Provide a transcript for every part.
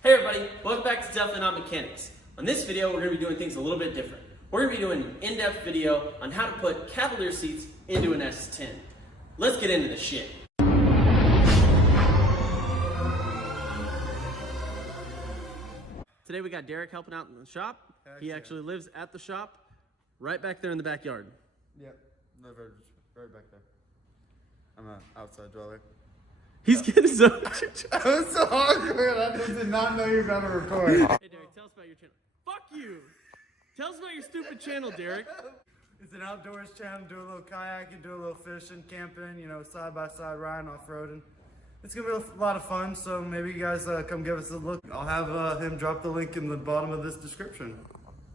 Hey everybody, welcome back to Definitely Not Mechanics. On this video, we're going to be doing things a little bit different. We're going to be doing an in-depth video on how to put Cavalier seats into an S10. Let's get into this shit. Today we got Derek helping out in the shop. He actually lives at the shop, right back there in the backyard. Yep, right back there. I'm an outside dweller. He's getting his own. That was so awkward. I did not know you were going to record. Hey Derek, tell us about your channel. Fuck you! Tell us about your stupid channel, Derek. It's an outdoors channel. Do a little kayaking, do a little fishing, camping, you know, side by side riding, off-roading. It's going to be a lot of fun, so maybe you guys come give us a look. I'll have him drop the link in the bottom of this description.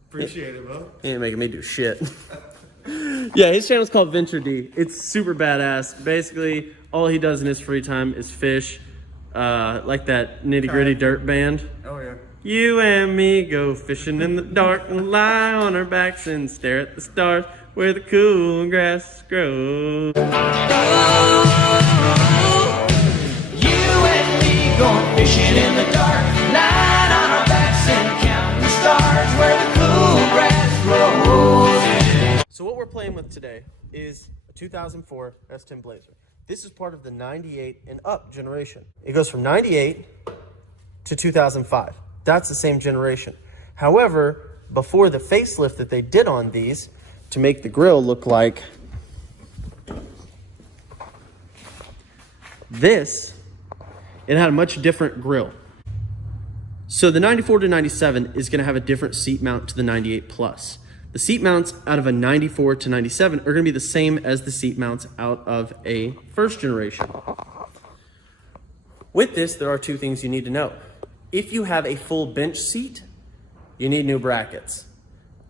Appreciate it, bro. He ain't making me do shit. Yeah, his channel's called Venture D. It's super badass. Basically, all he does in his free time is fish, like that Nitty Gritty Dirt Band. Oh, yeah. You and me go fishing in the dark and lie on our backs and stare at the stars where the cool grass grows. You and me going fishing in the dark, lying on our backs and counting the stars where the cool grass grows. So what we're playing with today is a 2004 S10 Blazer. This is part of the 98 and up generation. It goes from 98 to 2005. That's the same generation. However, before the facelift that they did on these to make the grill look like this, it had a much different grill. So the 94 to 97 is going to have a different seat mount to the 98 Plus. The seat mounts out of a 94 to 97 are going to be the same as the seat mounts out of a first generation. With this, there are two things you need to know. If you have a full bench seat, you need new brackets.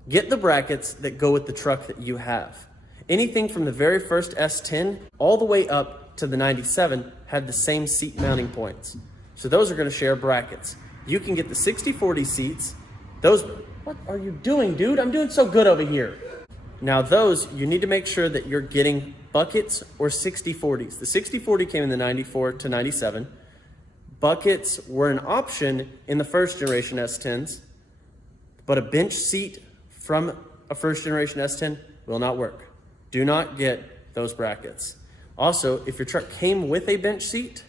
Get the brackets that go with the truck that you have. Anything from the very first S10 all the way up to the 97 had the same seat mounting points. So those are going to share brackets. You can get the 60/40 seats. Those, what are you doing, dude? I'm doing so good over here. Now those, you need to make sure that you're getting buckets or 60/40s. The 60/40 came in the 94 to 97. Buckets were an option in the first generation S10s, but a bench seat from a first generation S10 will not work. Do not get those brackets. Also, if your truck came with a bench seat,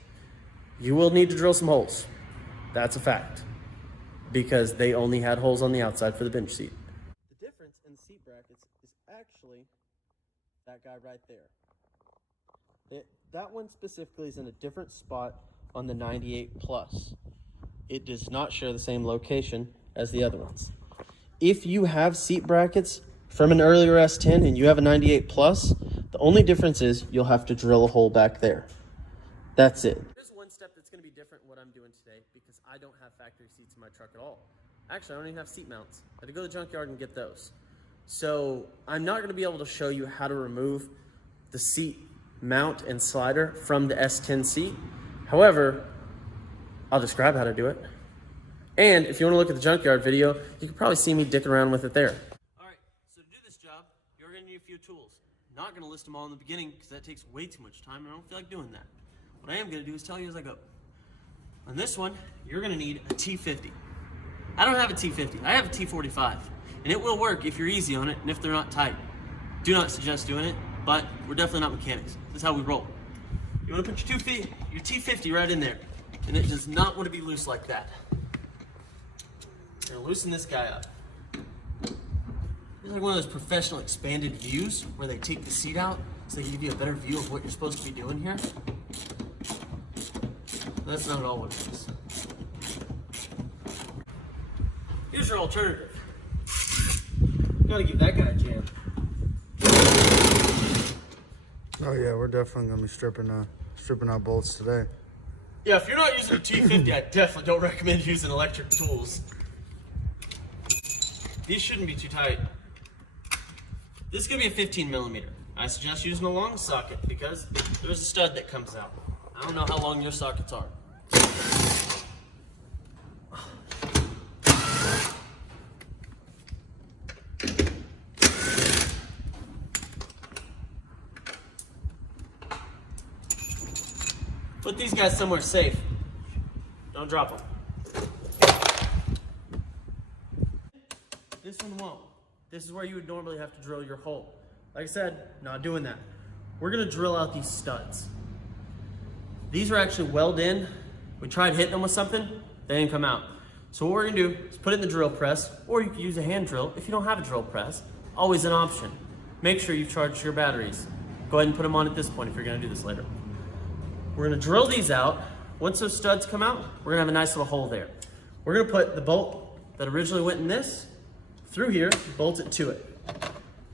you will need to drill some holes. That's a fact, because they only had holes on the outside for the bench seat. The difference in the seat brackets is actually that guy right there. That one specifically is in a different spot on the 98 Plus. It does not share the same location as the other ones. If you have seat brackets from an earlier S10 and you have a 98 Plus, the only difference is you'll have to drill a hole back there. That's it. There's one step that's going to be different in what I'm doing today because I don't have factory seats in my truck at all. Actually, I don't even have seat mounts. I had to go to the junkyard and get those. So I'm not going to be able to show you how to remove the seat mount and slider from the S10 seat. However, I'll describe how to do it. And if you want to look at the junkyard video, you can probably see me dicking around with it there. All right, so to do this job, you're going to need a few tools. I'm not going to list them all in the beginning because that takes way too much time and I don't feel like doing that. What I am going to do is tell you as I go. On this one, you're going to need a T50. I don't have a T50. I have a T45. And it will work if you're easy on it and if they're not tight. Do not suggest doing it, but we're definitely not mechanics. This is how we roll. You want to put your T50 right in there. And it does not want to be loose like that. Now loosen this guy up. It's like one of those professional expanded views where they take the seat out so they can give you a better view of what you're supposed to be doing here. That's not at all what it is. Here's your alternative. Gotta give that guy a jam. Oh, yeah, we're definitely going to be stripping out bolts today. Yeah, if you're not using a T50, I definitely don't recommend using electric tools. These shouldn't be too tight. This is going to be a 15 millimeter. I suggest using a long socket because there's a stud that comes out. I don't know how long your sockets are. Put these guys somewhere safe. Don't drop them. This one won't. This is where you would normally have to drill your hole. Like I said, not doing that. We're gonna drill out these studs. These are actually welded in. We tried hitting them with something, they didn't come out. So what we're gonna do is put it in the drill press, or you can use a hand drill if you don't have a drill press. Always an option. Make sure you've charged your batteries. Go ahead and put them on at this point if you're gonna do this later. We're gonna drill these out. Once those studs come out, we're gonna have a nice little hole there. We're gonna put the bolt that originally went in this through here, bolt it to it.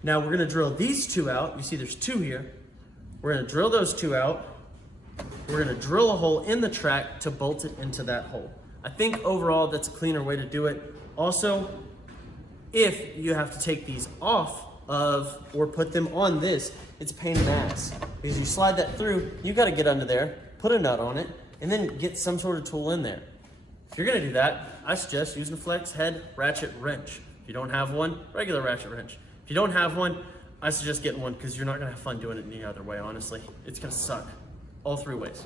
Now we're gonna drill these two out. You see there's two here. We're gonna drill those two out. We're gonna drill a hole in the track to bolt it into that hole. I think overall that's a cleaner way to do it. Also, if you have to take these off of or put them on this, it's a pain in the ass. Because you slide that through, you gotta get under there, put a nut on it, and then get some sort of tool in there. If you're gonna do that, I suggest using a flex head ratchet wrench. If you don't have one, regular ratchet wrench. If you don't have one, I suggest getting one because you're not gonna have fun doing it any other way, honestly. It's gonna suck, all three ways.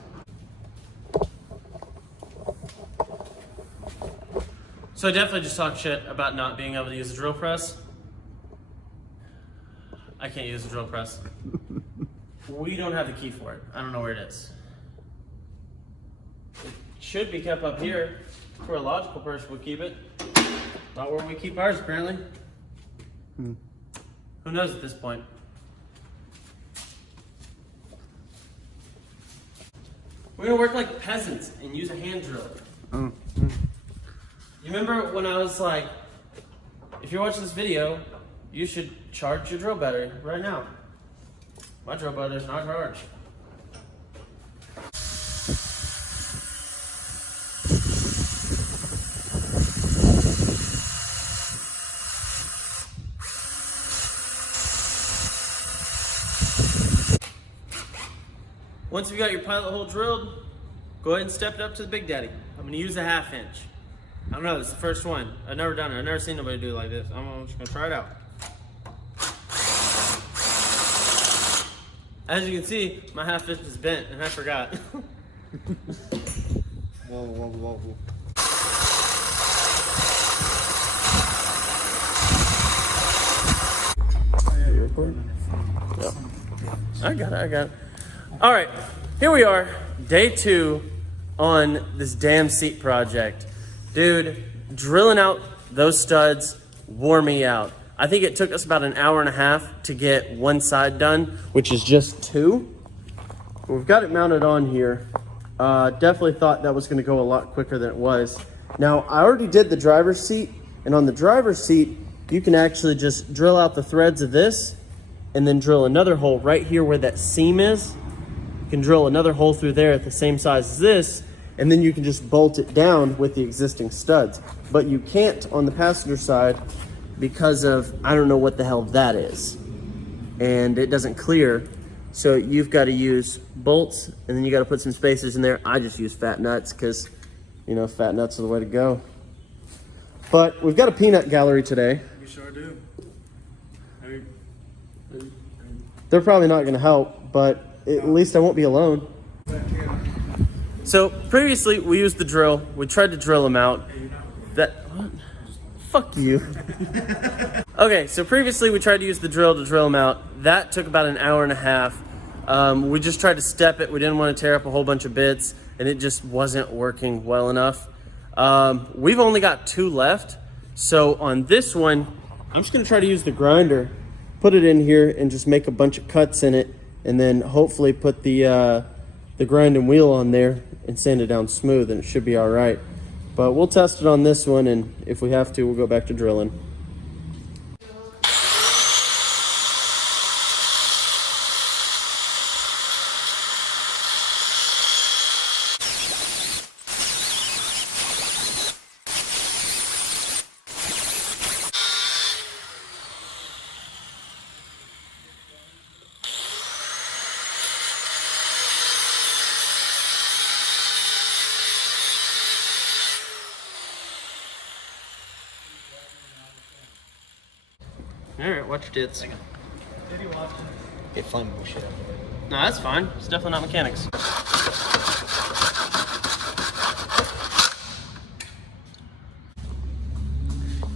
So I definitely just talked shit about not being able to use a drill press. I can't use a drill press. We don't have the key for it. I don't know where it is. It should be kept up here where a logical person would keep it. Not where we keep ours, apparently. Who knows at this point? We're gonna work like peasants and use a hand drill. You remember when I was like, if you're watching this video, you should charge your drill battery right now. My drill battery's not charged. Once you got your pilot hole drilled, go ahead and step it up to the Big Daddy. I'm gonna use a 1/2 inch. I don't know, this is the first one. I've never done it. I've never seen nobody do it like this. I'm just gonna try it out. As you can see, my 1/2 inch is bent and I forgot. Whoa. You recording? Yep. I got it. All right, here we are, day 2 on this damn seat project. Dude, drilling out those studs wore me out. I think it took us about 1.5 hours to get one side done, which is just 2. We've got it mounted on here. Definitely thought that was gonna go a lot quicker than it was. Now, I already did the driver's seat, and on the driver's seat, you can actually just drill out the threads of this and then drill another hole right here where that seam is. You can drill another hole through there at the same size as this, and then you can just bolt it down with the existing studs. But you can't on the passenger side because of, I don't know what the hell that is. And it doesn't clear. So you've got to use bolts, and then you got to put some spacers in there. I just use fat nuts because, you know, fat nuts are the way to go. But we've got a peanut gallery today. We sure do. They're probably not gonna help, but at least I won't be alone. So previously we used the drill. We tried to drill them out. What? Fuck you. Okay, so previously we tried to use the drill to drill them out. That took about 1.5 hours. We just tried to step it. We didn't want to tear up a whole bunch of bits, and it just wasn't working well enough. We've only got 2 left. So on this one, I'm just gonna try to use the grinder, put it in here and just make a bunch of cuts in it, and then hopefully put the grinding wheel on there and sand it down smooth, and it should be all right. But we'll test it on this one, and if we have to, we'll go back to drilling. Alright, watch your tits. Get fun bullshit. No, that's fine. It's definitely not mechanics.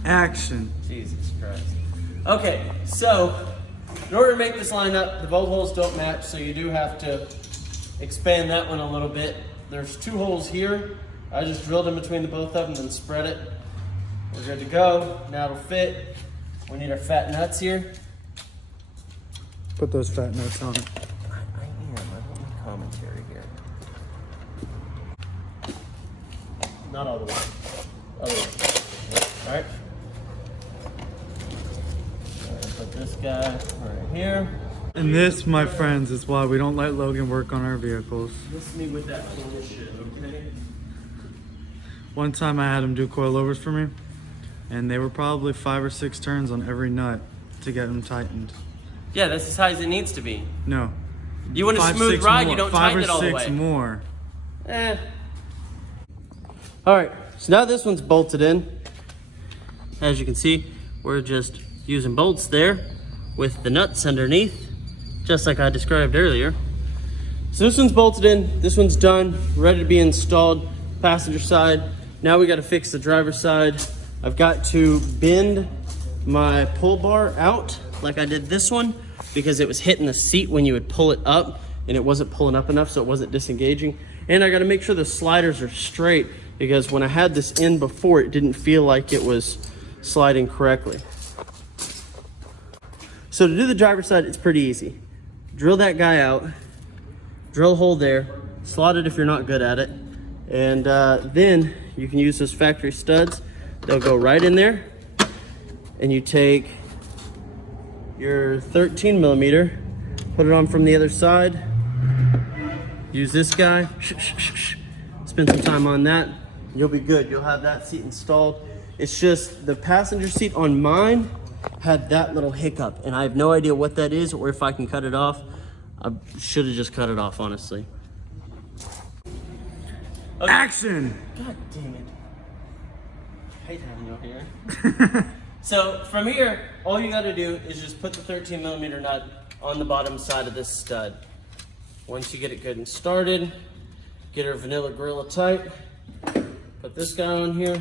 Action. Jesus Christ. Okay, so in order to make this line up, the bolt holes don't match, so you do have to expand that one a little bit. There's 2 holes here. I just drilled in between the both of them and spread it. We're good to go. Now it'll fit. We need our fat nuts here. Put those fat nuts on it. I don't need commentary here. Not all the way. Other way. All right. Put this guy right here. And this, my friends, is why we don't let Logan work on our vehicles. Listen to me with that bullshit, okay? One time I had him do coilovers for me, and they were probably 5 or 6 turns on every nut to get them tightened. Yeah, that's as high as it needs to be. No. You want a 5, smooth 6 ride, more. you don't 5 tighten or it all the 6 way. more. All right, so now this one's bolted in. As you can see, we're just using bolts there with the nuts underneath, just like I described earlier. So this one's bolted in, this one's done, ready to be installed, passenger side. Now we gotta fix the driver's side. I've got to bend my pull bar out like I did this one because it was hitting the seat when you would pull it up and it wasn't pulling up enough, so it wasn't disengaging. And I gotta make sure the sliders are straight because when I had this in before, it didn't feel like it was sliding correctly. So to do the driver's side, it's pretty easy. Drill that guy out, drill a hole there, slot it if you're not good at it, and then you can use those factory studs. They'll go right in there, and you take your 13 millimeter, put it on from the other side, use this guy, spend some time on that, you'll be good. You'll have that seat installed. It's just the passenger seat on mine had that little hiccup, and I have no idea what that is or if I can cut it off. I should have just cut it off, honestly. Okay. Action! God damn it. I hate having you here. So from here, all you gotta do is just put the 13 millimeter nut on the bottom side of this stud. Once you get it good and started, get our vanilla Gorilla tight, put this guy on here,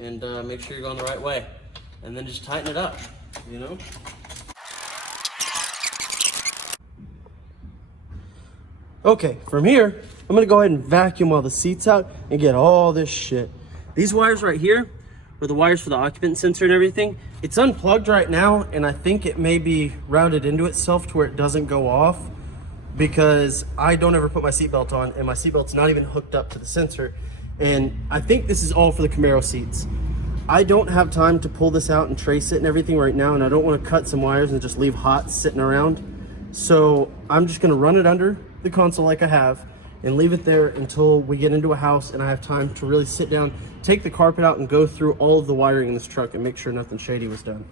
and make sure you're going the right way. And then just tighten it up, you know? Okay, from here, I'm gonna go ahead and vacuum all the seats out and get all this shit. These wires right here are the wires for the occupant sensor and everything. It's unplugged right now, and I think it may be routed into itself to where it doesn't go off because I don't ever put my seatbelt on, and my seatbelt's not even hooked up to the sensor. And I think this is all for the Camaro seats. I don't have time to pull this out and trace it and everything right now, and I don't want to cut some wires and just leave hot sitting around. So I'm just gonna run it under the console like I have and leave it there until we get into a house and I have time to really sit down, take the carpet out and go through all of the wiring in this truck and make sure nothing shady was done.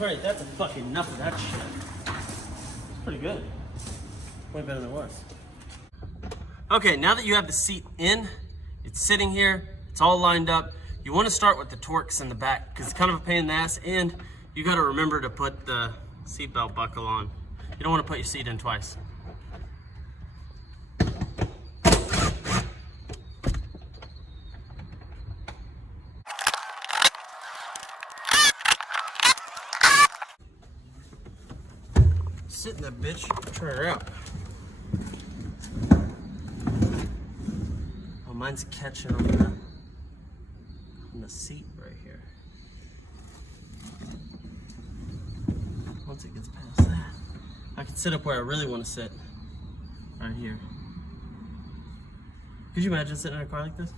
All right, that's a fucking enough of that shit. It's pretty good. Way better than it was. Okay, now that you have the seat in, it's sitting here, it's all lined up, you want to start with the Torx in the back because it's kind of a pain in the ass, and you got to remember to put the seatbelt buckle on. You don't want to put your seat in twice. Sit in that bitch, try her out. Oh, mine's catching on the seat right here. Once it gets past that, I can sit up where I really want to sit. Right here. Could you imagine sitting in a car like this?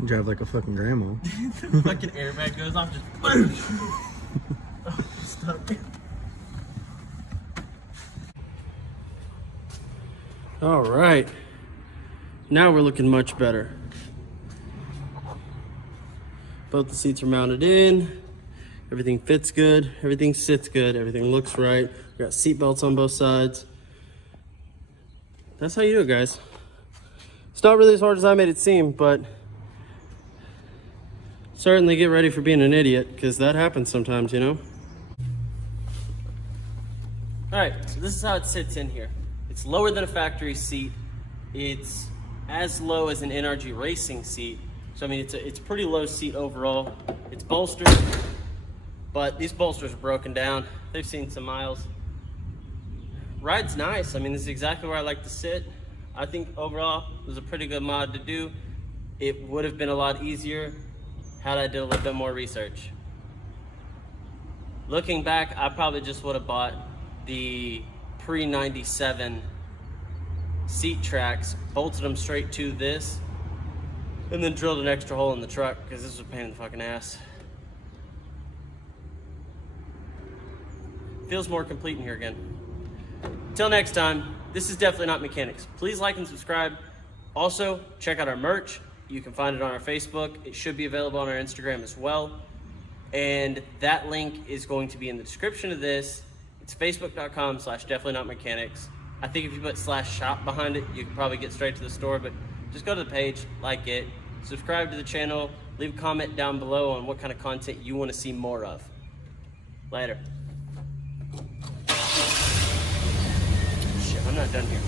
You drive like a fucking grandma. The fucking airbag goes off, just oh, stuck. All right. Now we're looking much better. Both the seats are mounted in. Everything fits good. Everything sits good. Everything looks right. We got seat belts on both sides. That's how you do it, guys. It's not really as hard as I made it seem, but certainly get ready for being an idiot, because that happens sometimes, you know? All right, so this is how it sits in here. It's lower than a factory seat. It's as low as an NRG racing seat. So I mean, it's a pretty low seat overall. It's bolstered, but these bolsters are broken down. They've seen some miles. Ride's nice. I mean, this is exactly where I like to sit. I think overall it was a pretty good mod to do. It would have been a lot easier had I did a little bit more research. Looking back, I probably just would have bought the pre-97 seat tracks, bolted them straight to this, and then drilled an extra hole in the truck because this was a pain in the fucking ass. Feels more complete in here again. Till next time, this is Definitely Not Mechanics. Please like and subscribe. Also, check out our merch. You can find it on our Facebook. It should be available on our Instagram as well. And that link is going to be in the description of this. It's facebook.com/definitely-not-mechanics. I think if you put /shop behind it, you can probably get straight to the store, but just go to the page, like it, subscribe to the channel, leave a comment down below on what kind of content you want to see more of. Later. Shit, I'm not done here.